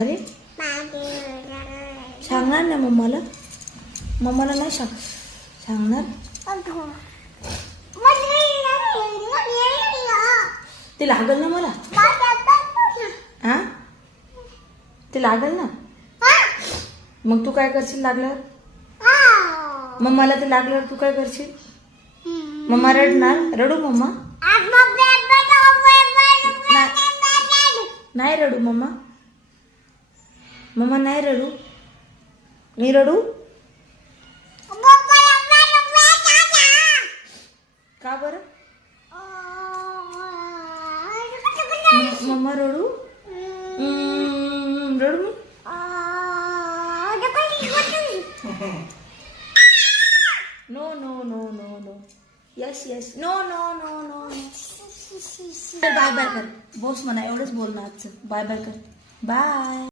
अरे सांगणार ना मम्माला. मम्माला नाही सांगणार. ते लागल ना मला. हा ते लागल ना. मग तू काय करशील लागल्यावर. मम्माला ते लागल्यावर तू काय करशील. मम्मा रडणार. रडू मम्मा. नाही रडू मम्मा. मम्मा नाही रडू. मी रडू. का बरं. मम्मा रडू. रडू मी. No no no no no. Yes yes. No no no no. Bye bye कर. बोस म्हणा एवढंच बोल ना आजचं. बाय बाय कर. बाय.